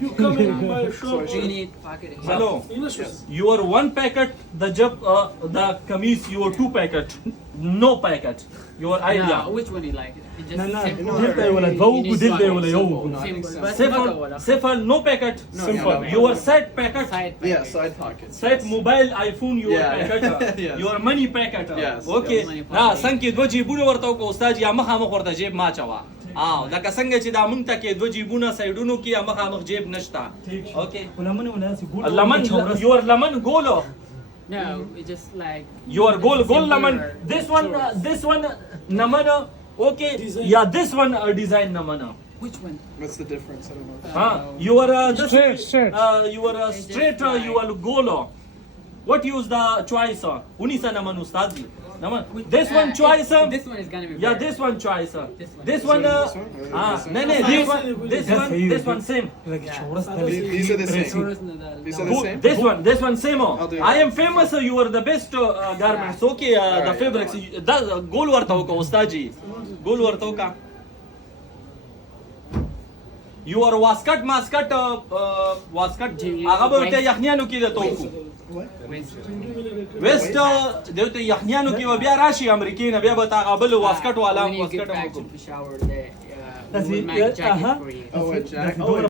You come in my shop. Do you need pocket? Hello. Yes. You are one packet. The job, the kameez. You are two packet. No packet. Your idea. No, which one do you like? It just لا simple دلتا or ولا you ذوق need ودلتا pocket? ولا يوم. Simple. بس Simple. بقى ولا Simple. No packet. No, Simple. yeah, no. Your set packet. side Yeah, pocket. side pockets. Set mobile iPhone. Your Yeah. packet. Yes. Your money packet. Yes, Okay. yes. Na څنګه دوه جیبونه ورته وکړو استاد یا مخامخ ورته جیب ما چوا. لکه څنګه چې دا مونږ ته کې دوه جیبونه سایډونو کې یا مخامخ جیب نشته. Okay. ولمن ولا يقول Lemon. Your lemon golo. No, it's just like Your goal Simpler lemon. This one. chores. This one. Namana. Okay. Design. Yeah. This one design namana. which one? What's the difference? I don't know. Huh? You are this. Straight. You are It's just straight. like- You are golo. What use the choice? Unisa naman ustadi. Naman. This one choice. This one is gonna be Yeah, better. this one choice. This one. This one. This one? This one? No, no. This one. This one. This one same. These are the same. Chores na dal- These are no. the same? This one same. I'll do it. I am famous. You are the best garments. Okay, the Alright, fabrics. The goal warta hoka ustaji. Goal warta hoka. You are waskat maskat waskat. هغه به ته یخنیانو کې د توکو. ویسٹ دته یخنیانو کې و بیا راشي امریکای نه بیا به تا قابل واسکټ والا When you get واسکټ back مو to Peshawar, they That's will it, make yeah, jacket uh-huh. for you. Oh, a jack. That's Oh,